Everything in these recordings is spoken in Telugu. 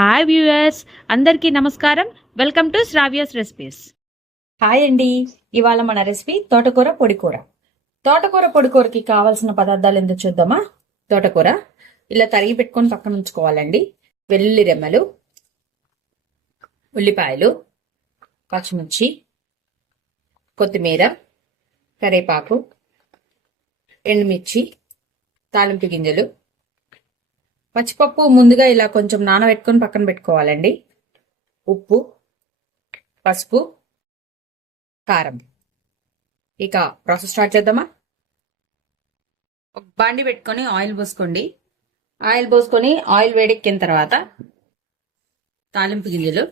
హాయ్ వ్యూయర్స్, అందరికీ నమస్కారం. Welcome to Sravya's recipes. Hi అండి. ఇవాళ మన రెసిపీ తోటకూర పొడికూర. తోటకూర పొడికూరకి కావాల్సిన పదార్థాలు ఎందుకు చూద్దామా. తోటకూర ఇలా తరిగి పెట్టుకొని పక్కన ఉంచుకోవాలండి. వెల్లుల్లి రెమ్మలు, ఉల్లిపాయలు, పచ్చిమిర్చి, కొత్తిమీర, కరివేపాకు, ఎండుమిర్చి, తాలింపు గింజలు, పచ్చిపప్పు ముందుగా ఇలా కొంచెం నానబెట్టుకొని పక్కన పెట్టుకోవాలండి. ఉప్పు, పసుపు, కారం. ఇక ప్రాసెస్ స్టార్ట్ చేద్దామా. ఒక బాండి పెట్టుకొని ఆయిల్ పోసుకోండి. ఆయిల్ వేడెక్కిన తర్వాత తాలింపు గింజలు,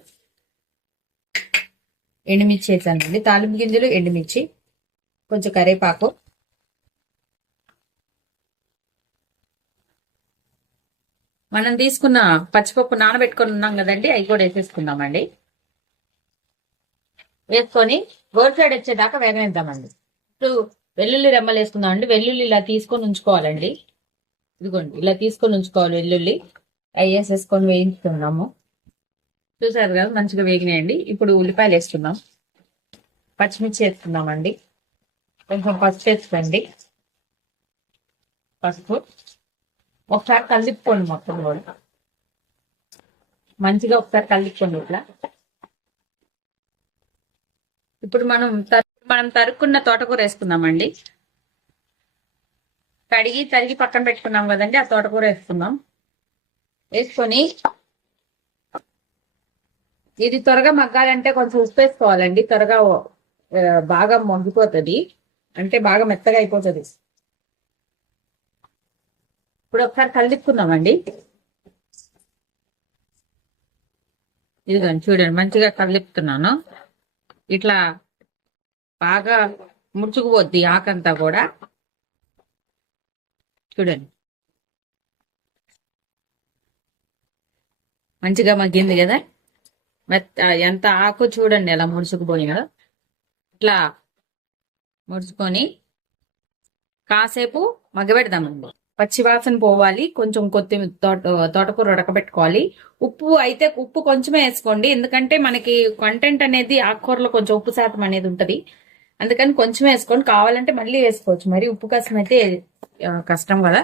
ఎండుమిర్చి వేసానండి. తాలింపు గింజలు, ఎండుమిర్చి, కొంచెం కరివేపాకు, మనం తీసుకున్న పచ్చిపప్పు నానబెట్టుకొని ఉన్నాం కదండి, అవి కూడా వేసేసుకుందామండి. వేసుకొని గోల్డ్ సైడ్ వచ్చేదాకా వేగనిద్దామండి. ఇప్పుడు వెల్లుల్లి రెమ్మలు వేసుకుందామండి. వెల్లుల్లి ఇలా తీసుకొని ఉంచుకోవాలండి. ఇదిగోండి, ఇలా తీసుకొని ఉంచుకోవాలి వెల్లుల్లి. అవి వేసేసుకొని వేయించుకున్నాము. చూసారు కదా, మంచిగా వేగినాయండి. ఇప్పుడు ఉల్లిపాయలు వేసుకుందాం. పచ్చిమిర్చి వేసుకుందామండి. కొంచెం పసుపు వేసుకోండి. పసుపు ఒకసారి కలిపుకోండి. మొత్తం కూడా మంచిగా ఒకసారి కలిపుకోండి ఇట్లా. ఇప్పుడు మనం తరుక్కున్న తోటకూర వేసుకుందామండి. తరిగి పక్కన పెట్టుకున్నాం కదండి, ఆ తోటకూర వేసుకుందాం. వేసుకొని ఇది త్వరగా మగ్గాలంటే కొంచెం ఉప్పు వేసుకోవాలండి. త్వరగా బాగా మగ్గిపోతుంది, అంటే బాగా మెత్తగా అయిపోతుంది. ఇప్పుడు ఒకసారి కలిపుకుందామండి. ఇదిగోండి, చూడండి, మంచిగా కలిపుతున్నాను. ఇట్లా బాగా ముడుచుకుపోద్ది ఆకంతా కూడా. చూడండి, మంచిగా మగ్గింది కదా. ఎంత ఆకు చూడండి ఎలా ముడుచుకుపోయిందో. ఇట్లా ముడుచుకొని కాసేపు మగ్గబెడదామండి. పచ్చివాసన పోవాలి. కొంచెం తోటకూర ఉడకబెట్టుకోవాలి. ఉప్పు కొంచెమే వేసుకోండి, ఎందుకంటే మనకి కంటెంట్ అనేది ఆకుకూరలో కొంచెం ఉప్పు శాతం అనేది ఉంటది. అందుకని కొంచెమే వేసుకోండి. కావాలంటే మళ్ళీ వేసుకోవచ్చు. మరి ఉప్పు కష్టం అయితే కష్టం కదా.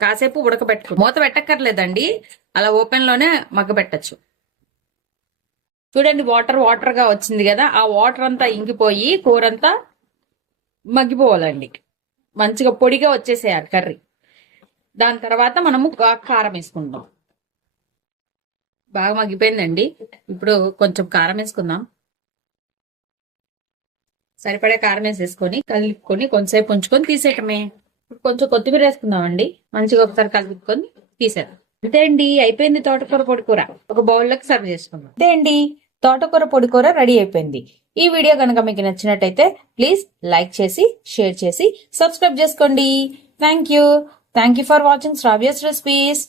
కాసేపు మూత పెట్టక్కర్లేదండి, అలా ఓపెన్ లోనే మగ్గబెట్టచ్చు. చూడండి, వాటర్ గా వచ్చింది కదా. ఆ వాటర్ అంతా ఇంకిపోయి కూర అంతా మగ్గిపోవాలండి. మంచిగా పొడిగా వచ్చేసేయాలి కర్రీ. దాని తర్వాత మనము కారం వేసుకుందాం. బాగా మగ్గిపోయిందండి. ఇప్పుడు కొంచెం కారం వేసుకుందాం. సరిపడే కారం వేసేసుకొని కలుపుకొని కొంచెంసేపు ఉంచుకొని తీసేయటమే. కొంచెం కొత్తిమీర వేసుకుందామండి. మంచిగా ఒకసారి కలుపుకొని తీసేద్దాం. అంతే అండి, అయిపోయింది తోటకూర పొడికూర. ఒక బౌల్లోకి సర్వ్ చేసుకుందాం. అంతే అండి, తోటకూర పొడికూర రెడీ అయిపోయింది. ఈ వీడియో కనుక మీకు నచ్చినట్టయితే ప్లీజ్ లైక్ చేసి, షేర్ చేసి, సబ్స్క్రైబ్ చేసుకోండి. Thank you for watching Sravya's recipes.